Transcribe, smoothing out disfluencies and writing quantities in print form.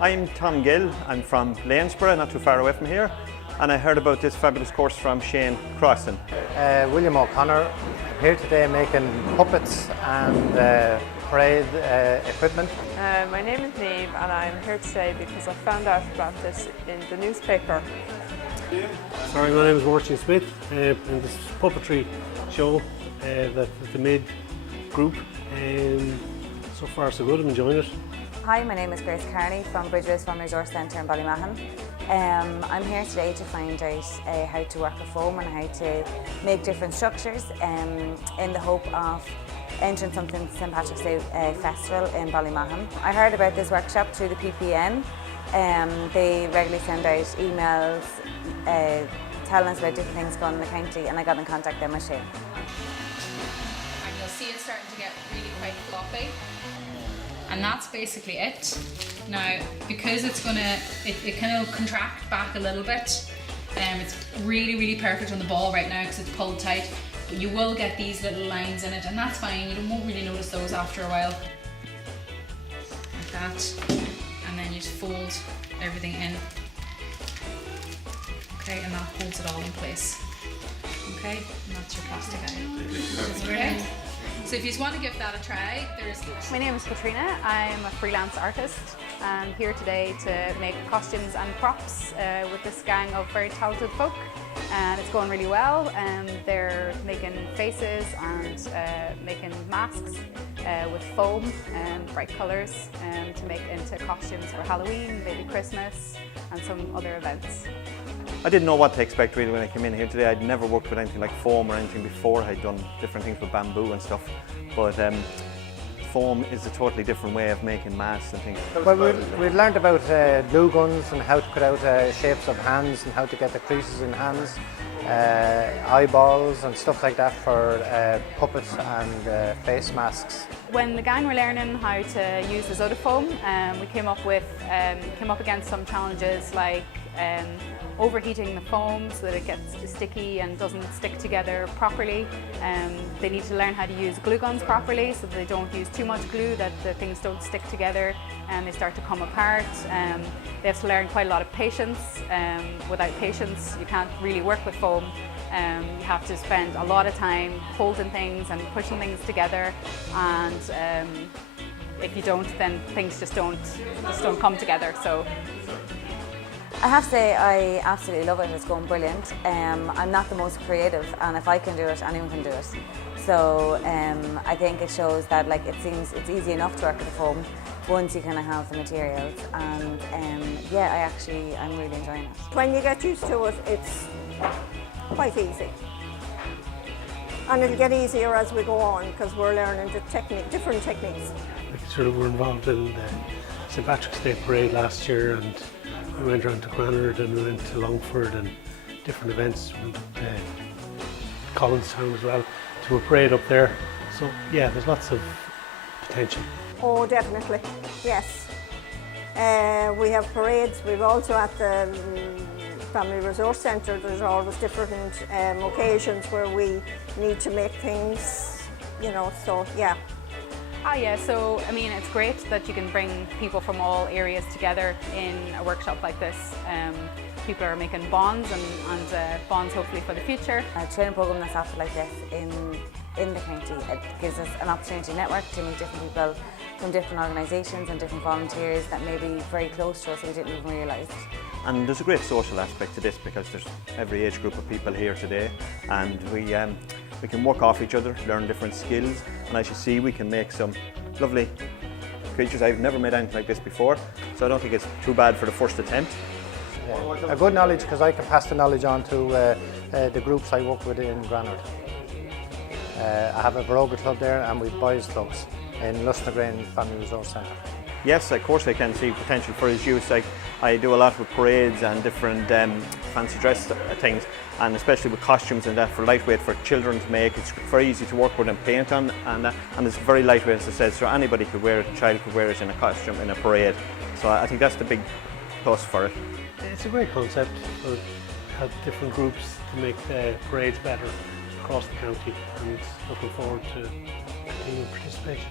I'm Tom Gill. I'm from Lanesborough, not too far away from here, and I heard about this fabulous course from Shane Crossan. William O'Connor. I'm here today making puppets and parade equipment. My name is Mide and I'm here today because I found out about this in the newspaper. Sorry, my name is Martin Smith. In this puppetry show that the Mide group. So far so good, I'm enjoying it. Hi, my name is Grace Carney from Bridges Family Resource Centre in Ballymahon. I'm here today to find out how to work with foam and how to make different structures in the hope of entering something St Patrick's Day Festival in Ballymahon. I heard about this workshop through the PPN. They regularly send out emails telling us about different things going on in the county, and I got in contact then with Shane. And you'll see it starting to get really quite floppy. And that's basically it. Now, because it's gonna, it kind of contract back a little bit. It's really perfect on the ball right now because it's pulled tight. But you will get these little lines in it, and that's fine. You won't really notice those after a while. Like that. And then you just fold everything in. Okay, and that holds it all in place. Okay, and that's your plastic eye. Okay. So if you just want to give that a try, My name is Katrina. I'm a freelance artist. I'm here today to make costumes and props with this gang of very talented folk, and it's going really well. They're making faces and making masks with foam and bright colours to make into costumes for Halloween, maybe Christmas and some other events. I didn't know what to expect really when I came in here today. I'd never worked with anything like foam or anything before. I'd done different things with bamboo and stuff, but foam is a totally different way of making masks and things. Well, we learned about glue guns and how to cut out shapes of hands and how to get the creases in hands, eyeballs and stuff like that for puppets and face masks. When the gang were learning how to use the Zotofoam, we came up against some challenges like overheating the foam so that it gets sticky and doesn't stick together properly. They need to learn how to use glue guns properly so that they don't use too much glue, that the things don't stick together and they start to come apart. They have to learn quite a lot of patience. Without patience, you can't really work with foam. You have to spend a lot of time holding things and pushing things together, and if you don't, then things just don't come together. So I have to say I absolutely love it. It's going brilliant. I'm not the most creative, and if I can do it, anyone can do it. So I think it shows that it's easy enough to work with the foam once you kind of have the materials, and yeah, I'm really enjoying it. When you get used to it, it's quite easy. And it'll get easier as we go on because we're learning the different techniques. We were involved in the St Patrick's Day parade last year, and we went around to Granard and we went to Longford and different events, Collinstown as well, to a parade up there. So yeah, there's lots of potential. Oh, definitely, yes. We have parades. We've also at the Family Resource Centre, there's always different occasions where we need to make things, so yeah. Oh yeah, so I mean it's great that you can bring people from all areas together in a workshop like this. People are making bonds and bonds hopefully for the future. A training programme that's offered like this in the county, it gives us an opportunity to network, to meet different people from different organisations and different volunteers that may be very close to us we didn't even realise. And there's a great social aspect to this because there's every age group of people here today, and we can work off each other, learn different skills, and as you see we can make some lovely creatures. I've never made anything like this before, so I don't think it's too bad for the first attempt. A good knowledge because I can pass the knowledge on to the groups I work with in Granard. I have a Baroga club there and we've boys clubs in Lusnagrain Family Resource Centre. Yes, of course I can see potential for his use. I do a lot with parades and different fancy dress things, and especially with costumes and that for lightweight for children to make. It's very easy to work with and paint on, and it's very lightweight, as I said, so anybody could wear it, a child could wear it in a costume in a parade. So I think that's the big plus for it. It's a great concept for help different groups to make the parades better across the county, and looking forward to continued participation.